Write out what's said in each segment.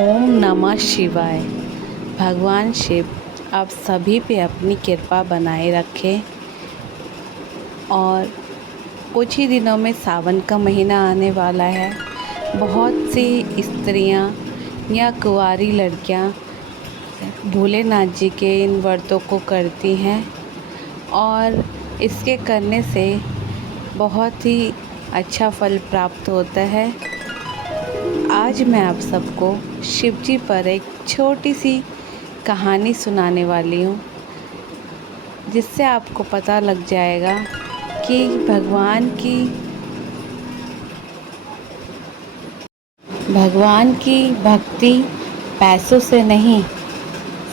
ओम नमः शिवाय। भगवान शिव आप सभी पे अपनी कृपा बनाए रखें। और कुछ ही दिनों में सावन का महीना आने वाला है। बहुत सी स्त्रियां या कुंवारी लड़कियां भोलेनाथ जी के इन व्रतों को करती हैं और इसके करने से बहुत ही अच्छा फल प्राप्त होता है। आज मैं आप सबको शिव जी पर एक छोटी सी कहानी सुनाने वाली हूँ, जिससे आपको पता लग जाएगा कि भगवान की भक्ति पैसों से नहीं,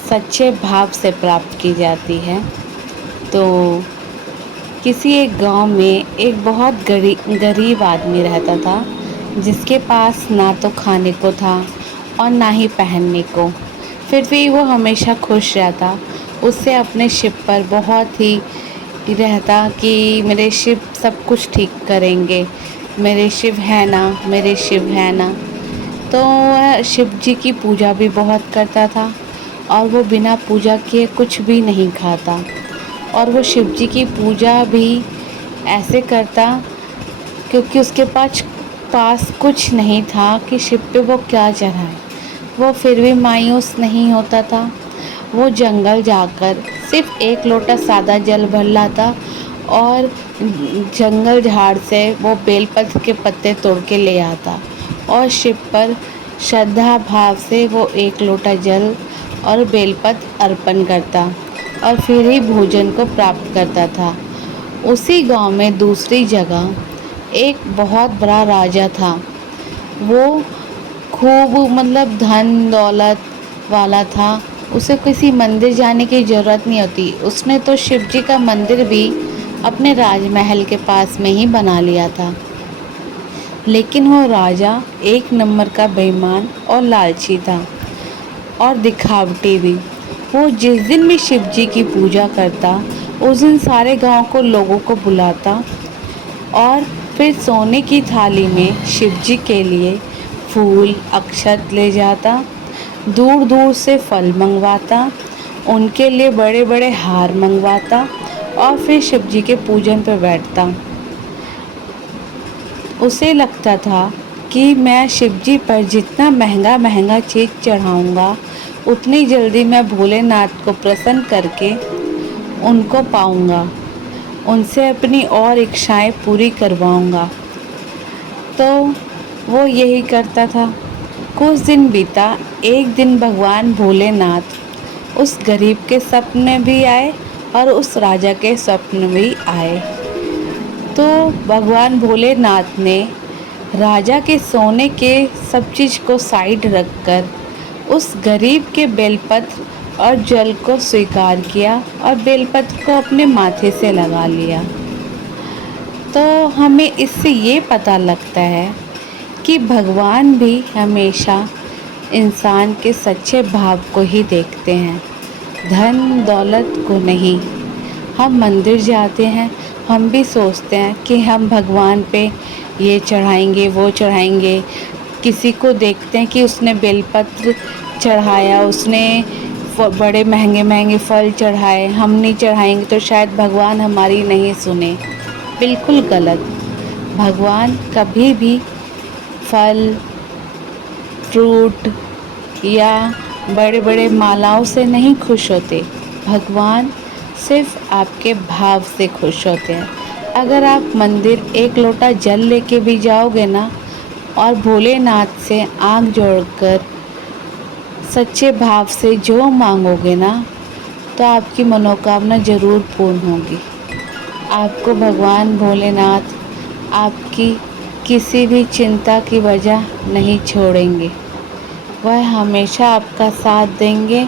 सच्चे भाव से प्राप्त की जाती है। तो किसी एक गांव में एक बहुत गरीब आदमी रहता था, जिसके पास ना तो खाने को था और ना ही पहनने को। फिर भी वो हमेशा खुश रहता। उससे अपने शिव पर बहुत ही रहता कि मेरे शिव सब कुछ ठीक करेंगे, मेरे शिव है ना, मेरे शिव है ना। तो वह शिव जी की पूजा भी बहुत करता था और वो बिना पूजा किए कुछ भी नहीं खाता। और वो शिव जी की पूजा भी ऐसे करता क्योंकि उसके पास कुछ नहीं था कि शिव पे वो क्या चढ़ाए। वो फिर भी मायूस नहीं होता था। वो जंगल जाकर सिर्फ एक लोटा सादा जल भर लाता और जंगल झाड़ से वो बेलपत्र के पत्ते तोड़ के ले आता और शिव पर श्रद्धा भाव से वो एक लोटा जल और बेलपत्र अर्पण करता और फिर ही भोजन को प्राप्त करता था। उसी गांव में दूसरी जगह एक बहुत बड़ा राजा था। वो खूब धन दौलत वाला था। उसे किसी मंदिर जाने की ज़रूरत नहीं होती। उसने तो शिव जी का मंदिर भी अपने राजमहल के पास में ही बना लिया था। लेकिन वो राजा एक नंबर का बेईमान और लालची था और दिखावटी भी। वो जिस दिन भी शिव जी की पूजा करता, उस दिन सारे गांव को लोगों को बुलाता और फिर सोने की थाली में शिव जी के लिए फूल अक्षत ले जाता, दूर दूर से फल मंगवाता, उनके लिए बड़े बड़े हार मंगवाता और फिर शिव जी के पूजन पर बैठता। उसे लगता था कि मैं शिव जी पर जितना महंगा महंगा चीज़ चढ़ाऊँगा, उतनी जल्दी मैं भोलेनाथ को प्रसन्न करके उनको पाऊँगा, उनसे अपनी और इच्छाएं पूरी करवाऊँगा। तो वो यही करता था। कुछ दिन बीता। एक दिन भगवान भोलेनाथ उस गरीब के सपने भी आए और उस राजा के स्वप्न भी आए। तो भगवान भोलेनाथ ने राजा के सोने के सब चीज़ को साइड रखकर उस गरीब के बेलपत्र और जल को स्वीकार किया और बेलपत्र को अपने माथे से लगा लिया। तो हमें इससे ये पता लगता है कि भगवान भी हमेशा इंसान के सच्चे भाव को ही देखते हैं, धन दौलत को नहीं। हम मंदिर जाते हैं, हम भी सोचते हैं कि हम भगवान पे ये चढ़ाएंगे वो चढ़ाएंगे। किसी को देखते हैं कि उसने बेलपत्र चढ़ाया, उसने बड़े महंगे महंगे फल चढ़ाए, हम नहीं चढ़ाएंगे तो शायद भगवान हमारी नहीं सुने। बिल्कुल गलत। भगवान कभी भी फल फ्रूट या बड़े बड़े मालाओं से नहीं खुश होते। भगवान सिर्फ आपके भाव से खुश होते हैं। अगर आप मंदिर एक लोटा जल लेके भी जाओगे ना और भोलेनाथ से आंख जोड़कर सच्चे भाव से जो मांगोगे ना, तो आपकी मनोकामना ज़रूर पूर्ण होगी। आपको भगवान भोलेनाथ आपकी किसी भी चिंता की वजह नहीं छोड़ेंगे। वह हमेशा आपका साथ देंगे।